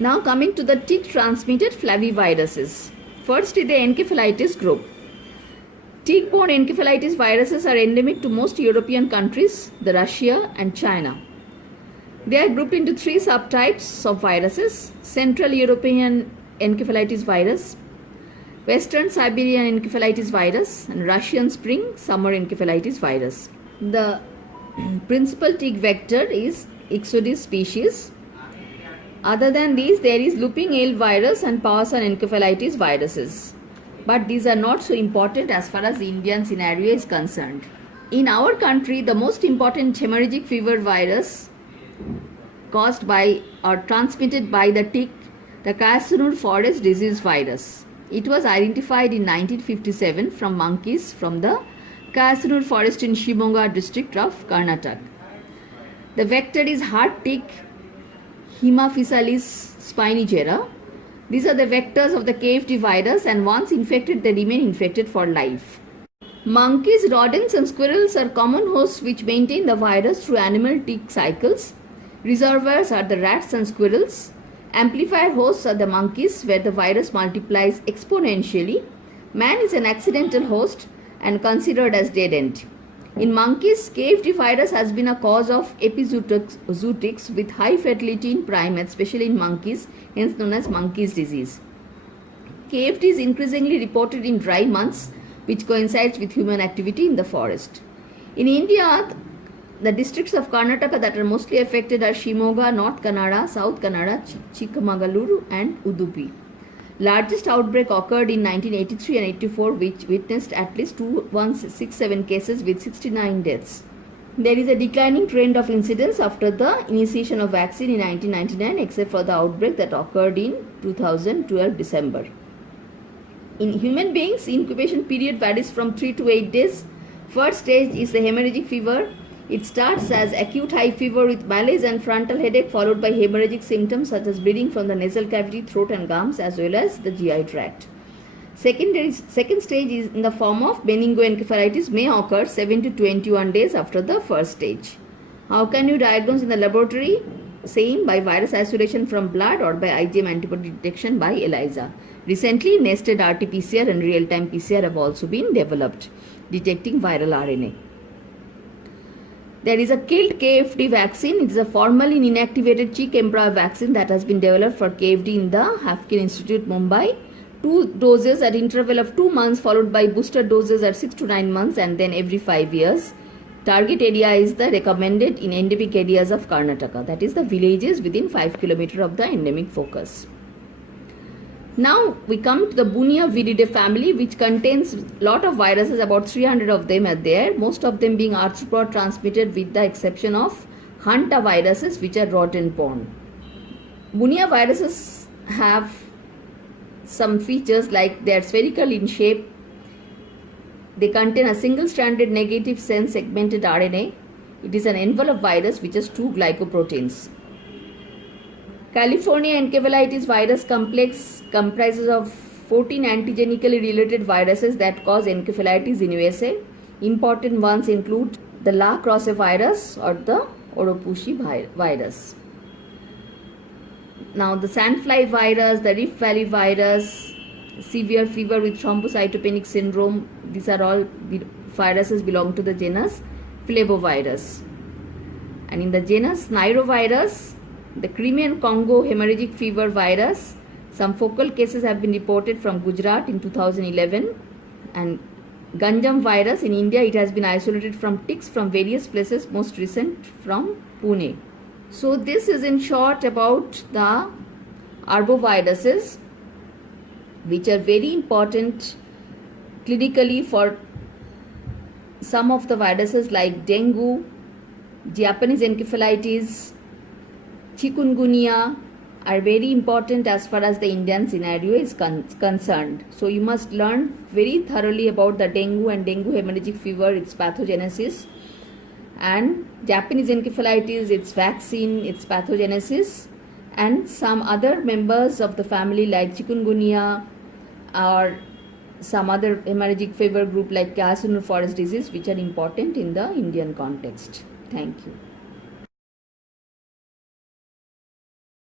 Now coming to the tick-transmitted flaviviruses. First is the encephalitis group. Tick-borne encephalitis viruses are endemic to most European countries, the Russia and China. They are grouped into three subtypes of viruses: Central European encephalitis virus, Western Siberian encephalitis virus, and Russian spring summer encephalitis virus. The principal tick vector is Ixodes species. Other than these, there is looping ale virus and Powassan encephalitis viruses. But these are not so important as far as the Indian scenario is concerned. In our country, the most important hemorrhagic fever virus caused by or transmitted by the tick, the Kyasanur forest disease virus. It was identified in 1957 from monkeys from the Kyasanur forest in Shimoga district of Karnataka. The vector is heart tick, Haemaphysalis spinigera. These are the vectors of the KFT virus, and once infected, they remain infected for life. Monkeys, rodents and squirrels are common hosts which maintain the virus through animal tick cycles. Reservoirs are the rats and squirrels. Amplifier hosts are the monkeys, where the virus multiplies exponentially. Man is an accidental host and considered as dead end. In monkeys, KFT virus has been a cause of epizootics with high fertility in primates, especially in monkeys, hence known as monkey's disease. KFT is increasingly reported in dry months, which coincides with human activity in the forest. In India, the districts of Karnataka that are mostly affected are Shimoga, North Kannada, South Kannada, Chikmagaluru and Udupi. Largest outbreak occurred in 1983 and 84, which witnessed at least 2167 cases with 69 deaths. There is a declining trend of incidence after the initiation of vaccine in 1999, except for the outbreak that occurred in 2012 December. In human beings, incubation period varies from 3 to 8 days. First stage is the hemorrhagic fever. It starts as acute high fever with malaise and frontal headache, followed by hemorrhagic symptoms such as bleeding from the nasal cavity, throat and gums, as well as the GI tract. Second stage is in the form of meningoencephalitis, may occur 7 to 21 days after the first stage. How can you diagnose in the laboratory? Same, by virus isolation from blood or by IgM antibody detection by ELISA. Recently, nested RT-PCR and real-time PCR have also been developed, detecting viral RNA. There is a killed KFT vaccine. It is a formalin inactivated Chikembra vaccine that has been developed for KFT in the Haffkine Institute, Mumbai. 2 doses at interval of 2 months, followed by booster doses at 6 to 9 months, and then every 5 years. Target area is the recommended in endemic areas of Karnataka, that is the villages within 5 km of the endemic focus. Now we come to the Bunia viridae family, which contains lot of viruses, about 300 of them are there, most of them being arthropod transmitted with the exception of hantaviruses, which are rodent borne. Bunia viruses have some features like they are spherical in shape. They contain a single-stranded negative sense segmented RNA. It is an envelope virus which has 2 glycoproteins. California encephalitis virus complex comprises of 14 antigenically related viruses that cause encephalitis in USA. Important ones include the La Crosse virus or the Oropushi virus. Now the sandfly virus, the Rift Valley virus, severe fever with thrombocytopenic syndrome, these are all viruses belong to the genus Flavivirus. And in the genus Nairovirus, the Crimean Congo hemorrhagic fever virus, some focal cases have been reported from Gujarat in 2011. And Ganjam virus in India, it has been isolated from ticks from various places, most recent from Pune. So this is in short about the arboviruses, which are very important clinically for some of the viruses like dengue, Japanese encephalitis, chikungunya are very important as far as the Indian scenario is concerned. So you must learn very thoroughly about the dengue and dengue hemorrhagic fever, its pathogenesis, and Japanese encephalitis, its vaccine, its pathogenesis, and some other members of the family like chikungunya or some other hemorrhagic fever group like Kyasanur forest disease, which are important in the Indian context. Thank you.